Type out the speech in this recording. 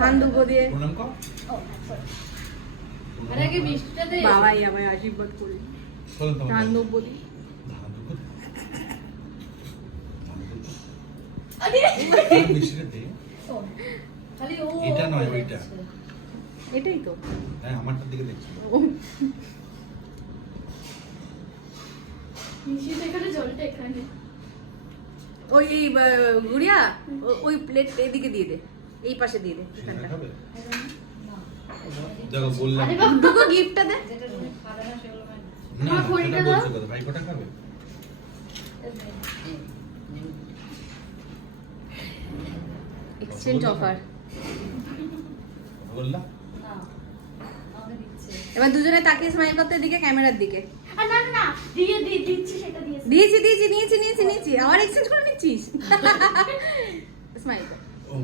ধান দুপো দিয়ে প্রণাম কর। বাবাই আমায় আশীর্বাদ করি বলেন তোমার ধান দুপো দিয়ে ধান দুপো দে। ধান দুপো। মিষ্টিটা দে। এটা নয় ওইটা। এটাই তো হ্যাঁ আমারটার দিকে দেখছি। ওই গুড়িয়া ওই প্লেট এদিকে দিয়ে দে এই পাশে দিয়ে দে সেটা খাবে? দেখো বললাম। দুটো গিফটটা দে না না, সেটা বলছো কথা, ভাই কটা খাবে? এক্সচেঞ্জ অফার বললাম। এবার দুজনে তাকিয়ে স্মাইল করতে দিকে ক্যামেরার দিকে দিয়েছি নিয়েছি আবার এক্সচেঞ্জ করে নিচ্ছিস স্মাইল কর ও